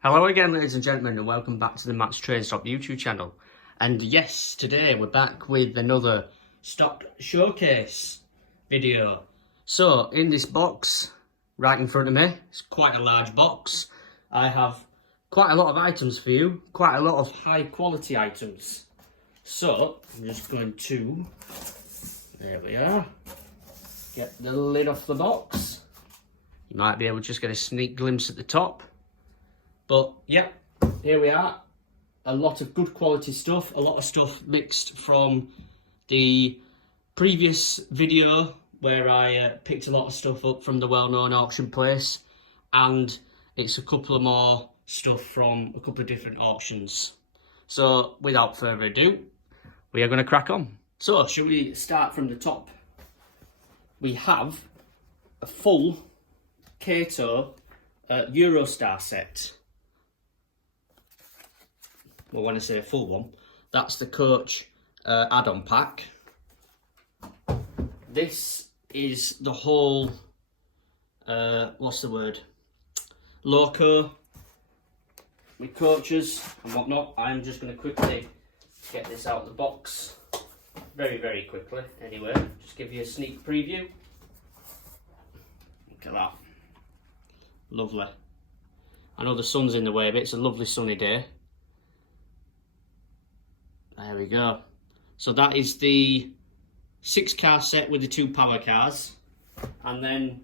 Hello again, ladies and gentlemen, and welcome back to the mattstrainstop YouTube channel. And yes, today we're back with another stock showcase video. So, in this box, right in front of me, it's quite a large box. I have quite a lot of items for you, quite a lot of high quality items. So, I'm just going to, there we are, get the lid off the box. You might be able to just get a sneak glimpse at the top. But yeah, here we are. A lot of good quality stuff, a lot of stuff mixed from the previous video where I picked a lot of stuff up from the well-known auction place, and it's a couple of more stuff from a couple of different auctions. So without further ado, we are going to crack on. So shall we start from the top? We have a full Kato Eurostar set. Well, when I say a full one, that's the coach add-on pack. This is the whole, what's the word, loco with coaches and whatnot. I'm just going to quickly get this out of the box, very quickly anyway, just give you a sneak preview. Look at that, lovely. I know the sun's in the way, but it's a lovely sunny day. There we go. So that is the 6-car set with the 2 power cars. And then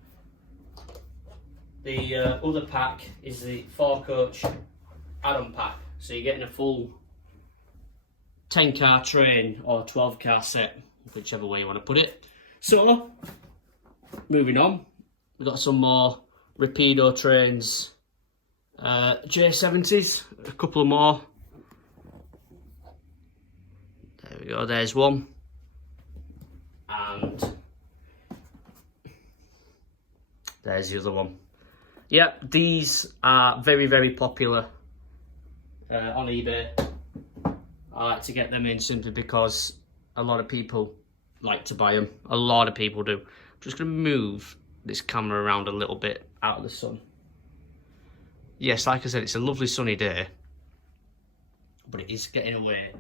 the other pack is the 4-coach add-on pack. So you're getting a full 10-car train or 12-car set, whichever way you want to put it. So, moving on, we've got some more Rapido trains, J70s, a couple of more. There we go, there's one. And there's the other one. Yep, these are very popular on eBay. I like to get them in simply because a lot of people like to buy them. A lot of people do. I'm just going to move this camera around a little bit out of the sun. Yes, like I said, it's a lovely sunny day, but it is getting away.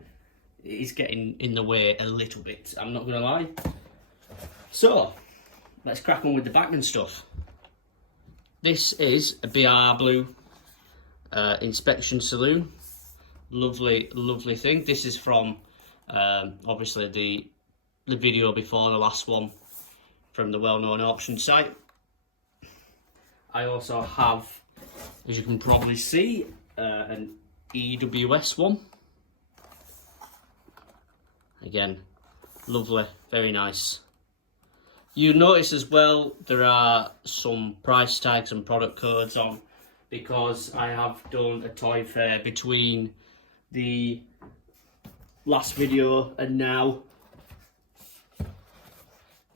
It is getting in the way a little bit, I'm not going to lie. So, let's crack on with the Bachmann stuff. This is a BR Blue inspection saloon. Lovely thing. This is from, obviously, the video before the last one from the well-known auction site. I also have, as you can probably see, an EWS one. Again, lovely, very nice. You notice as well there are some price tags and product codes on, because I have done a toy fair between the last video and now.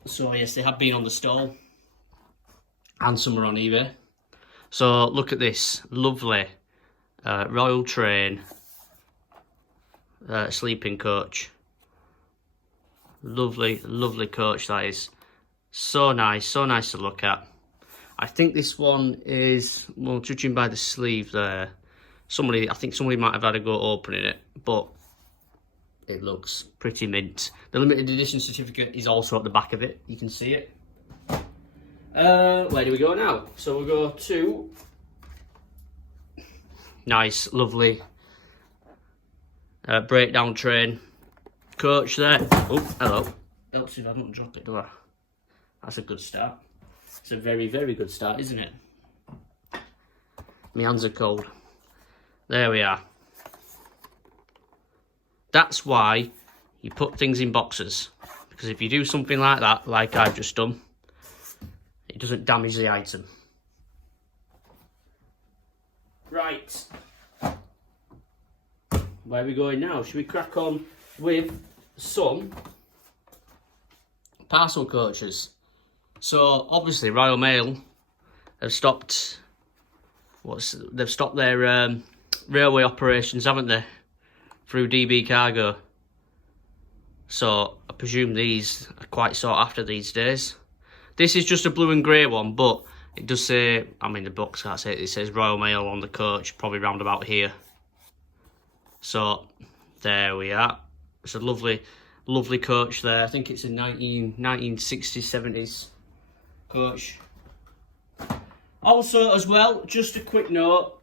So yes, they have been on the stall and some are on eBay. So look at this lovely Royal Train sleeping coach. Lovely coach that is. So nice to look at. I think this one is, well, judging by the sleeve there, I think somebody might have had a go opening it, but it looks pretty mint. The limited edition certificate is also at the back of it, you can see it. Where do we go now? So we'll go to nice, lovely breakdown train coach there. Oh, hello. Helps if I don't drop it, do I? That's a good start. It's a very good start, isn't it? My hands are cold. There we are. That's why you put things in boxes. Because if you do something like that, like I've just done, it doesn't damage the item. Right. Where are we going now? Should we crack on with some parcel coaches? So obviously Royal Mail have stopped their railway operations, haven't they, through DB Cargo. So I presume these are quite sought after these days. This is just a blue and grey one, but It does say, I mean the box can't say it, it says Royal Mail on the coach, probably round about here. So there we are. It's a lovely coach there. I think it's a 1960s, 70s coach. Also as well, just a quick note,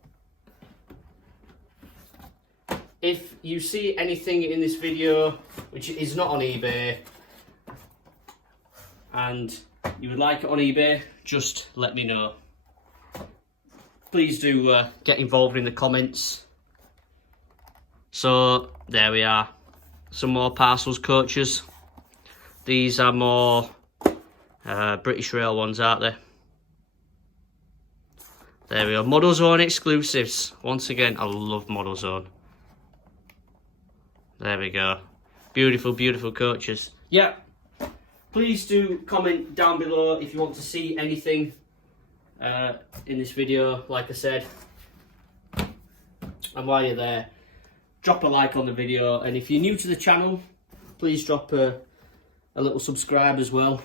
if you see anything in this video which is not on eBay and you would like it on eBay, just let me know. Please do get involved in the comments. So there we are, some more parcels coaches. These are more British Rail ones, aren't they? There we go, Model Zone exclusives. Once again, I love Model Zone. There we go, beautiful, beautiful coaches. Yeah, please do comment down below if you want to see anything in this video, like I said. And while you're there, drop a like on the video, and if you're new to the channel, please drop a little subscribe as well.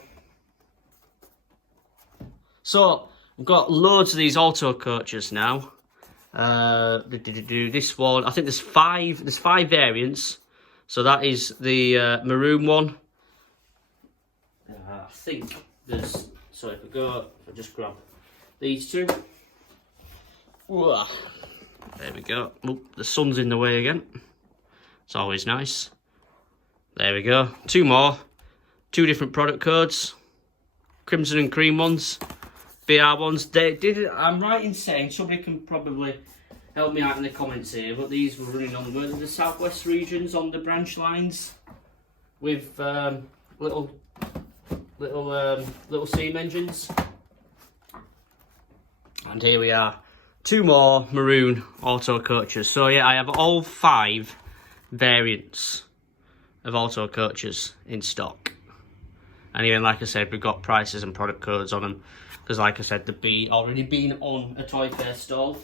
So we've got loads of these auto coaches now. This one, I think there's five variants. So that is the maroon one. I think there's, so if I just grab these two. Whoa. There we go. Oh, the sun's in the way again. It's always nice. There we go. Two more. Two different product codes. Crimson and cream ones. BR ones. I'm right in saying, somebody can probably help me out in the comments here, but these were running on the southwest regions on the branch lines with little steam engines. And here we are. Two more maroon auto coaches. So yeah, I have all 5 variants of auto coaches in stock. And again, like I said, we've got prices and product codes on them, because like I said, they've already been on a Toy Fair stall.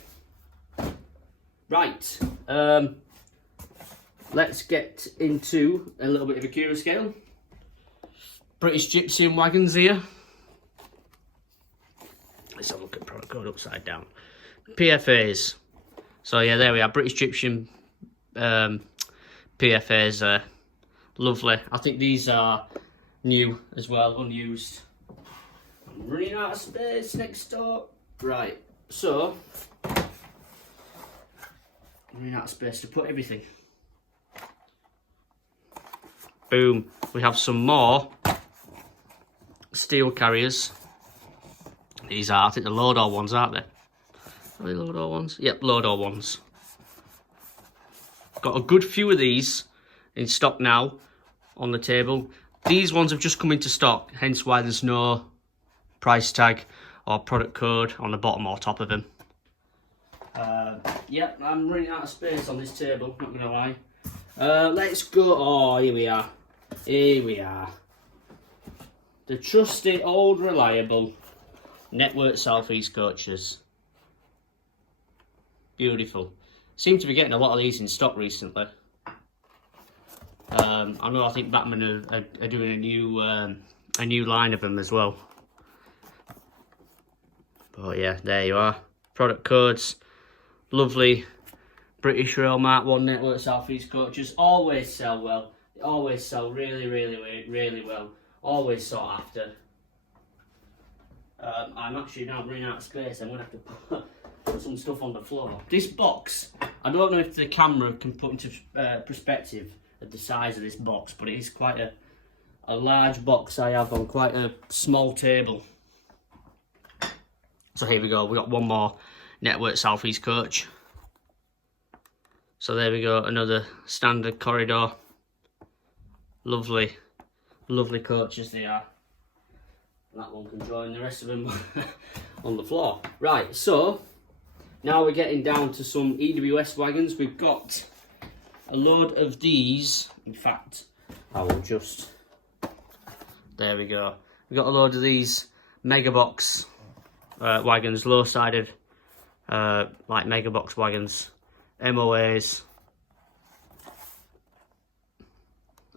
Right, let's get into a little bit of a Cura scale. British Gypsy and Wagons here. Let's have a look at product code upside down. PFAs. So yeah, there we are. British Gypsy PFAs. Lovely. I think these are new as well, unused. I'm running out of space next door. Right, so I'm running out of space to put everything. Boom. We have some more steel carriers. These are, I think, the low-door ones, aren't they? Are they low-door ones? Yep, low-door ones. Got a good few of these in stock now on the table. These ones have just come into stock, hence why there's no price tag or product code on the bottom or top of them. Yep, I'm running out of space on this table, not gonna lie. Let's go. Oh, here we are. Here we are. The trusty, old, reliable Network Southeast coaches. Beautiful. Seem to be getting a lot of these in stock recently. I know, I think Bachmann are doing a new line of them as well. But yeah, there you are. Product codes. Lovely British Rail Mark 1 Network Southeast coaches. Always sell well. They always sell really, really well. Always sought after. I'm actually now running out of space. I'm going to have to put some stuff on the floor. This box, I don't know if the camera can put into perspective at the size of this box, but it is quite a large box I have on quite a small table. So here we go, we got one more Network Southeast coach. So there we go, another standard corridor. Lovely coaches they are. That one can join the rest of them on the floor. Right, so now we're getting down to some EWS wagons. We've got a load of these. In fact, I will just... There we go. We've got a load of these mega box wagons, low-sided, like mega box wagons, MOAs.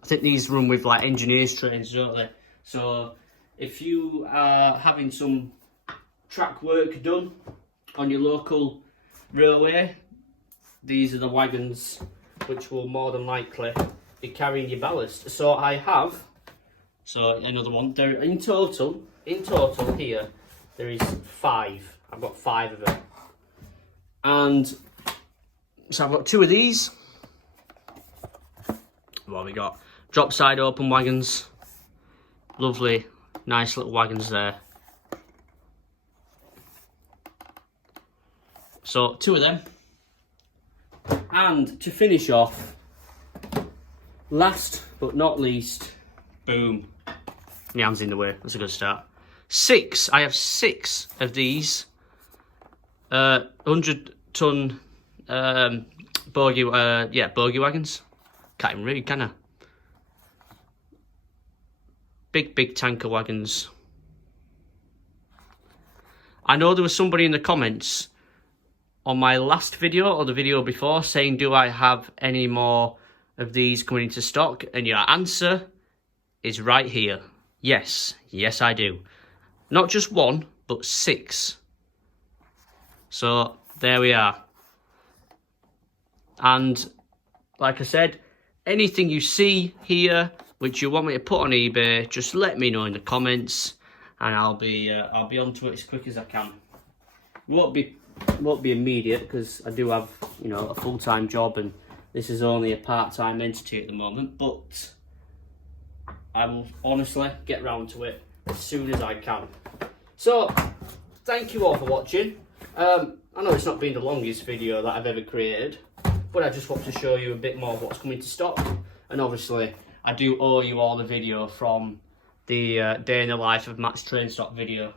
I think these run with like engineers trains, don't they? So if you are having some track work done on your local railway, these are the wagons which will more than likely be carrying your ballast. So I have, so another one, there in total here, there is 5. I've got 5 of them. And so I've got 2 of these. What have we got? Drop side open wagons. Lovely, nice little wagons there. So 2 of them. And to finish off, last but not least, boom. My hand's in the way, that's a good start. 6, I have 6 of these 100-ton bogie wagons. Can't even read, can I? Big tanker wagons. I know there was somebody in the comments on my last video or the video before saying, do I have any more of these coming into stock? And your answer is right here. Yes, yes I do. Not just 1, but 6. So there we are. And like I said, anything you see here which you want me to put on eBay, just let me know in the comments, and I'll be onto it as quick as I can. Won't be immediate, because I do have, you know, a full-time job, and this is only a part-time entity at the moment. But I will honestly get round to it as soon as I can. So thank you all for watching. I know it's not been the longest video that I've ever created, but I just want to show you a bit more of what's coming to stock. And obviously I do owe you all the video from the day in the life of Matt's Train Stop video.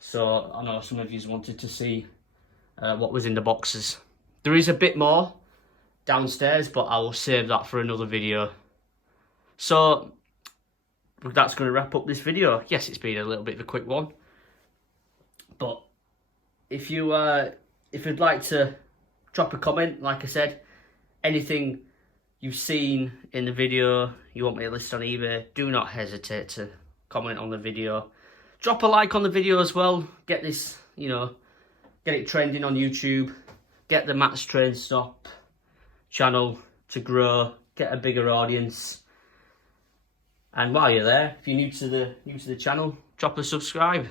So I know some of you wanted to see what was in the boxes. There is a bit more downstairs, but I will save that for another video. So that's going to wrap up this video. Yes, it's been a little bit of a quick one, but if you'd like to drop a comment, like I said, anything you've seen in the video you want me to list on eBay, do not hesitate to comment on the video. Drop a like on the video as well. Get this, you know, get it trending on YouTube. Get the Matt's Train Stop channel to grow, get a bigger audience. And while you're there, if you're new to the channel, drop a subscribe.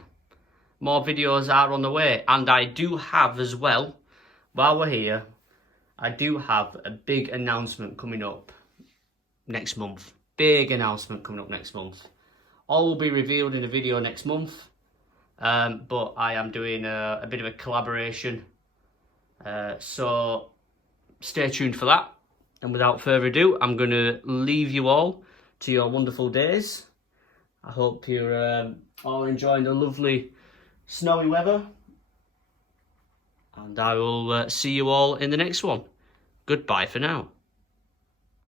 More videos are on the way, and I do have as well, while we're here, I do have a big announcement coming up next month. Big announcement coming up next month. All will be revealed in a video next month, but I am doing a bit of a collaboration, so stay tuned for that. And without further ado, I'm going to leave you all to your wonderful days. I hope you're all enjoying the lovely snowy weather, and I will see you all in the next one. Goodbye for now.